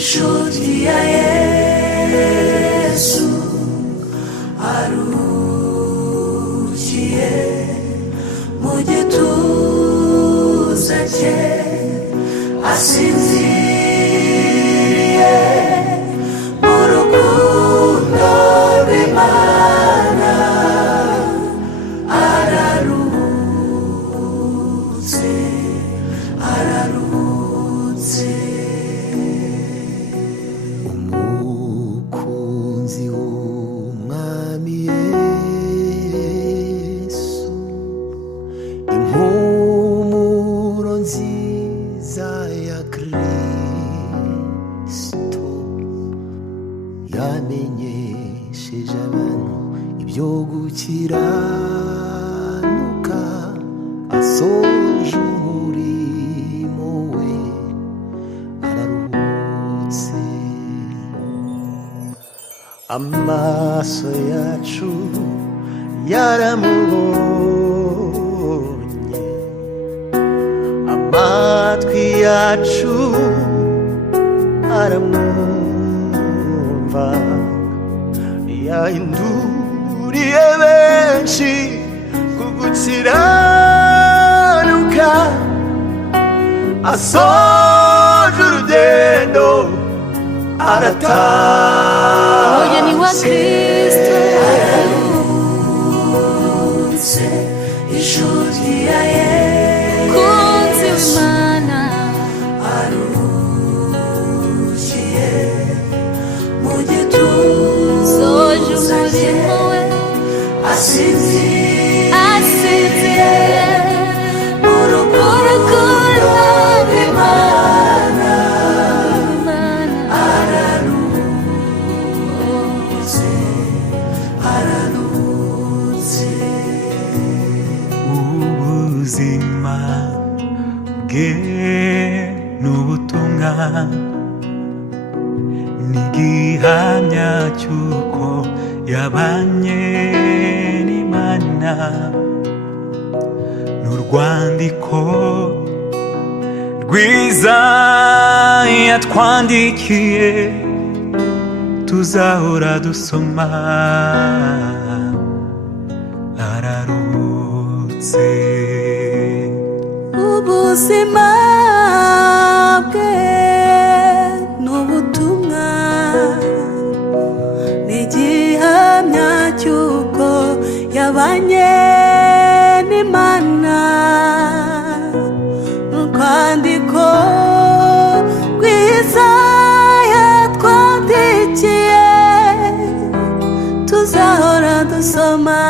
inshuti ya Yesu arukiye mu gituza cye asinziriye mu rukundo rw'Imana ararutse ararutse. Umukunzi w'Umwami Yesu, impumuro nziza ya Kristo yamenyesheje abantu ibyo gukiranuka, asoje umurimo we araruhutse. Amaso yacu yaramubonye, amatwi yacu aramwumva, yahinduriye benshi ku gukiranuka, asoje urugendo arataha. Umugeni wa Kristo ararutse, inshuti ya Yesu kunzi w'Imana arukiye mu gituza cye asinziriye mu rukundo rw'Imana ararutse ararutse. Ubuzima bwe n'ubutumwa n'igihamya cy'uko yabanye n'Imana, n'urwandiko rwiza yatwandikiye tuzahora dusoma. Ararutse. Ubuzima bwe n'ubutumwa n'igihamya cy'uko yabanye n'Imana, n'urwandiko rwiza yatwandikiye tuzahora dusoma.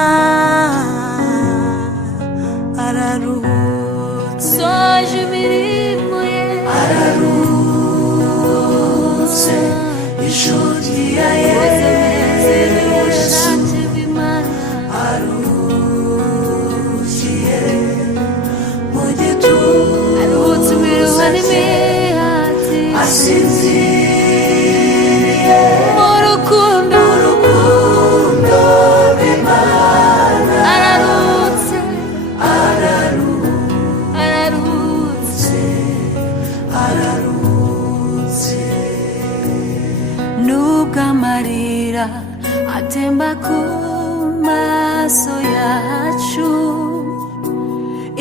Ararutse, soje imirimo ye ararutse, inshuti ya Yesu arukiye mu gituza cye asinziriye mu rukundo rw'Imana ararutse ararutse ararutse. Nubwo amarira atemba ku maso yacu,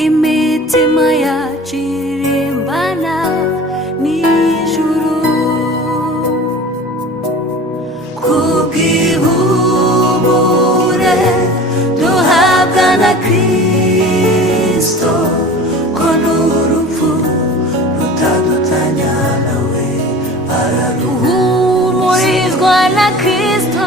imitima yacu irimbana n'ijuru kubw'ihumure duhabwa na Kristo, ko n'urupfu rutadutanya nawe araruhumurizwa na Kristo.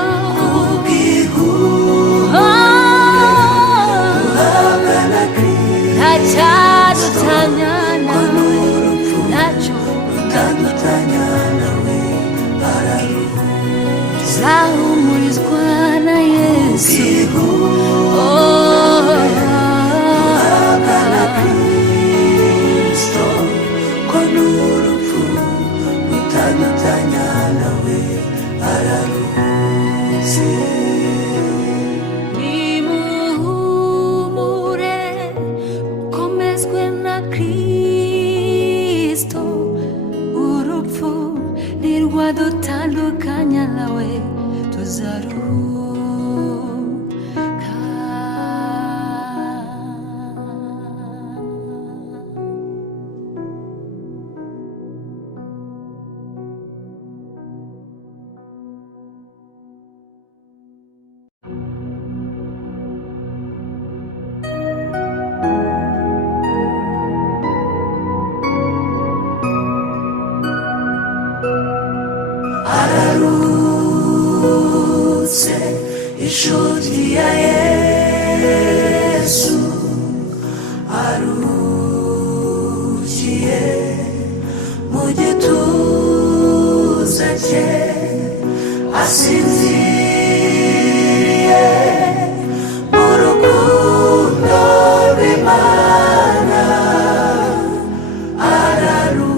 Ntacyadutanya nawe, ntacyo rutadutanya nawe araruhumurizwa, tuzahumurizwa na Yesu. Duhabwa na Kristo, ko n'urupfu rutadutanya nawe araruhutse. Nimuhumure, komeza wadutandukanya nawe tuzaruhuka. Ararutse inshuti ya Yesu, arukiye mu gituza cye, asinziriye mu rukundo rw'Imana. Ararutse,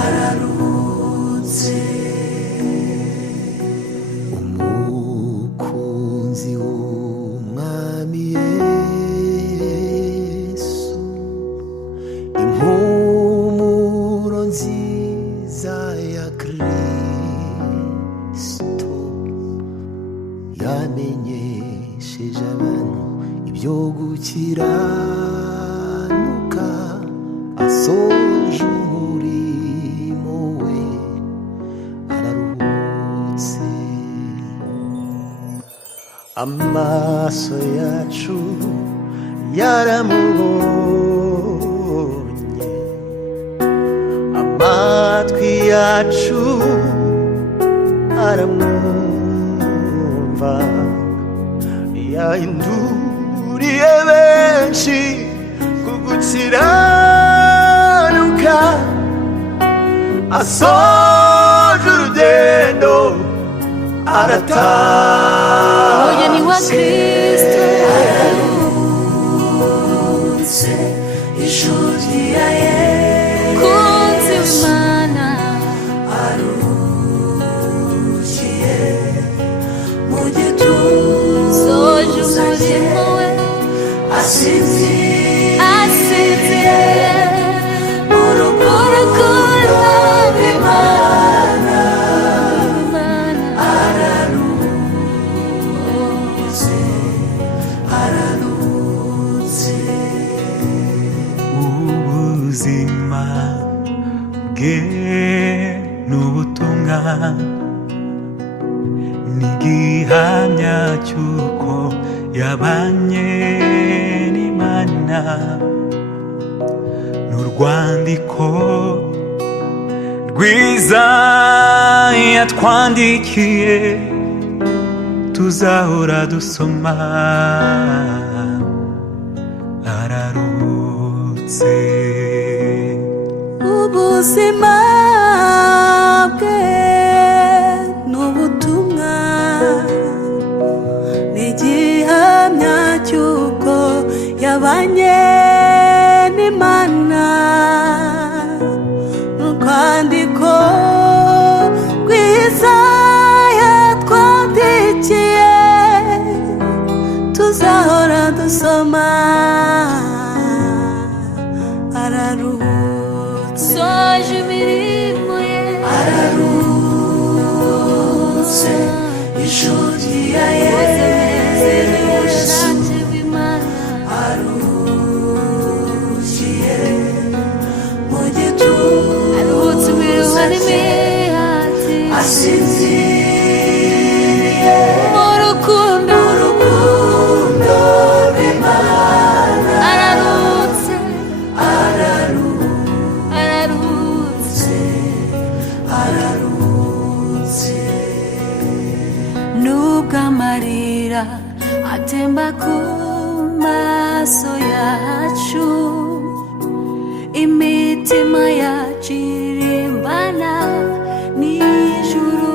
ararutse. Umukunzi w'Umwami Yesu, impumuro nziza ya Kristo, yamenyesheje abantu ibyo gukiranuka, asoje umurimo we, araruhutse. Amaso yacu yaramubonye, amatwi yacu aramwumva, yahinduriye benshi ku gukiranuka, asoje urugendo arataha. Umugeni wa Kristo ararutse, inshuti ya Yesu, kunzi w'Imana, arukiye mu soje gituza cye, umurimo we, asinziriye mu rukundo rw'Imana. Ararutse, ararutse. ubuzima bwe n'ubutumwa n'igihamya cy'uko yabanye n'Imana, n'urwandiko rwiza yatwandikiye tuzahora dusoma. Ararutse, ubuzima bwe n'ubutumwa n'igihamya cy'uko yabanye n'Imana, n'urwandiko rwiza yatwandikiye tuzahora dusoma. Ararutse, soje imirimo ye, ararutse, inshuti ya Yesu, arukiye mu gituza cye, asinziriye mu rukundo rw'Imana. ararutse, ararutse, ararutse. nubwo amarira atemba ku maso yacu, imitima yacu irimbana n'ijuru,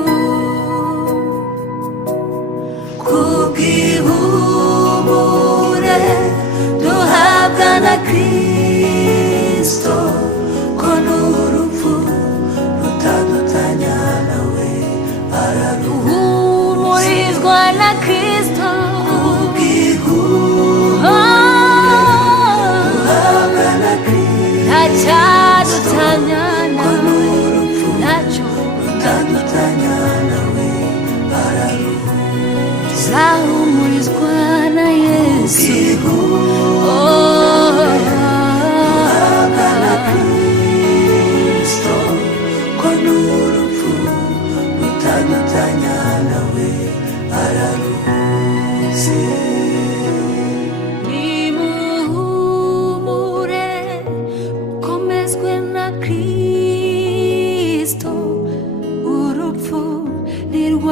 kubw'ihumure duhabwa na Kristo, ko n'urupfu rutadutanya nawe. uhumurizwa na Kristo, kubw'ihumure duhabwa na Kristo, ntacyadutanya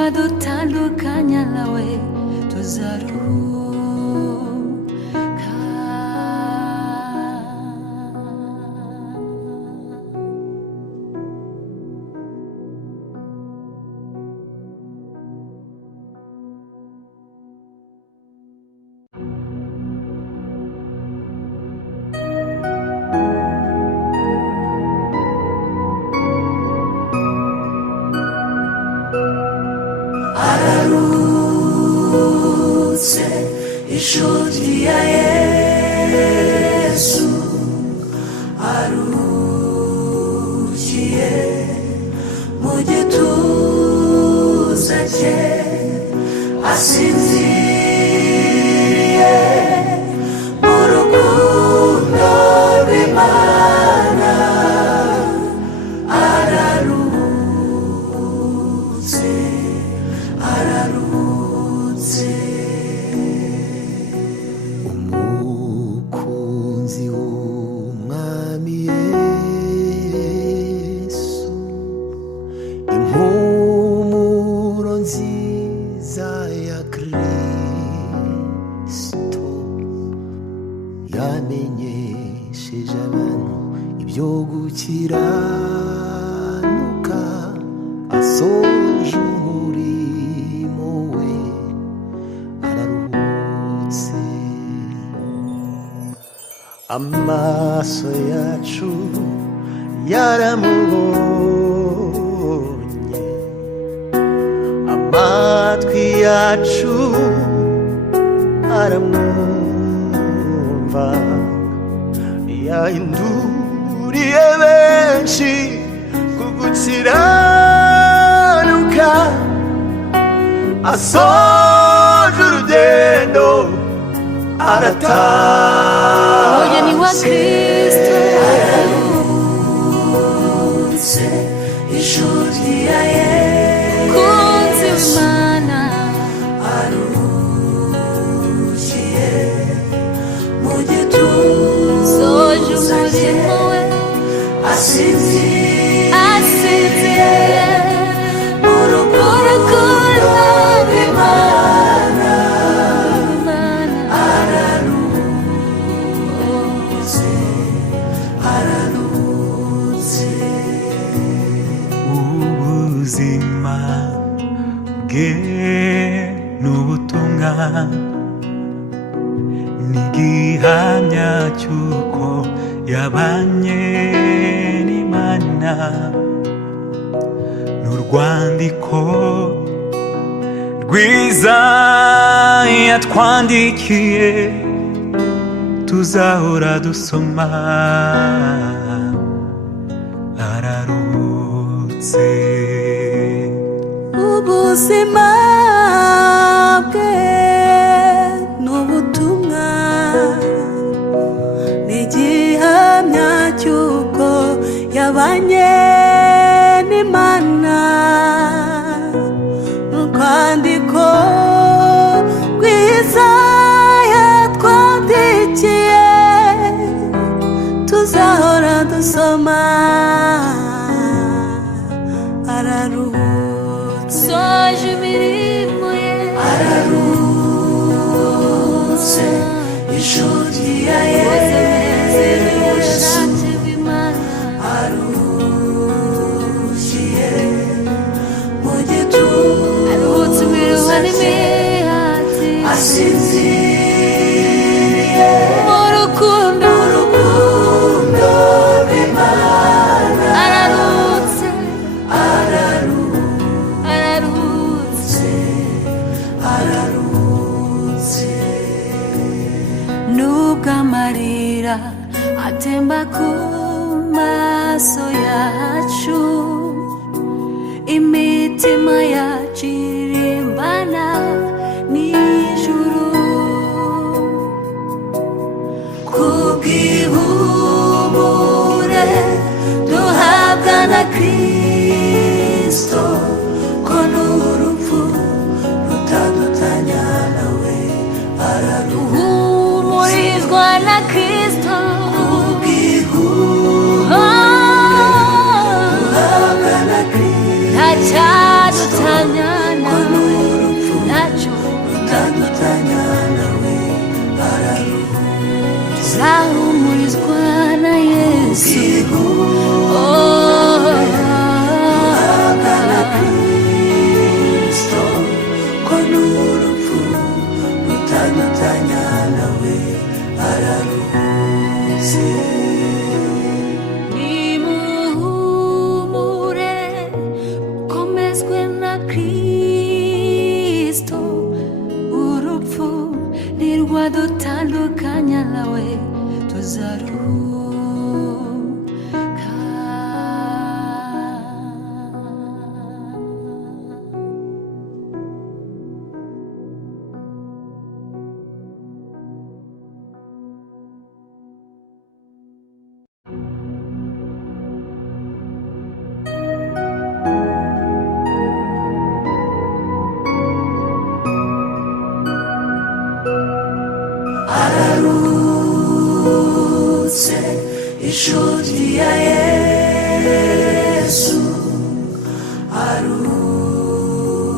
n'uwadutandukanya nawe tuzaruhuka. Ararutse inshuti ya Yesu, arukiye mu gituza cye, asinziriye mu rukundo rw'Imana. Ararutse, ararutse. Umukunzi w'Umwami Yesu, impumuro nziza ya Kristo, yamenyesheje abantu ibyo gukiranuka, asoje umurimo we, araruhutse. Amaso yacu yaramubonye, amatwi yacu aramwumva, yahinduriye benshi ku gukiranuka, asoje urugendo arataha. Umugeni wa Kristo Ararutse inshuti ya Yesu, kunzi w'Imana, arukiye mu gituza soje cye, umurimo we, asinziriye mu rukundo rw'Imana. Ararutse, ararutse. ubuzima bwe n'ubutumwa n'igihamya cy'uko yabanye n'Imana, n'urwandiko rwiza yatwandikiye tuzahora dusoma. Ararutse, ubuzima bwe n'ubutumwa n'igihamya cy'uko yabanye n'Imana, n'urwandiko rwiza yatwandikiye tuzahora dusoma. Ararutse, soje imirimo ye, Ararutse inshuti ya Yesu, arukiye mu gituza cye, asinziriye mu rukundo rw'Imana. ararutse, Ararutse, ararutse. nubwo amarira atemba ku maso yacu, imitima yacu irimbana n'ijuru, kubw'ihumure duhabwa na Kristo, ko n'urupfu rutadutanya nawe. duhumurizwa na Kristo, kubw'ihumure duhabwa na Kristo, ntacyadutanya nawe. Yesu Agana Kristo ko n'urupfu rutandukanya nawe araruzi nimuhumure komezwe na Kristo urupfu ntirwadutandukanya nawe tuzaruhuka ararutse inshuti ya Yesu arukiye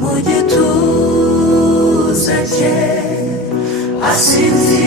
mu gituza cye asinziriye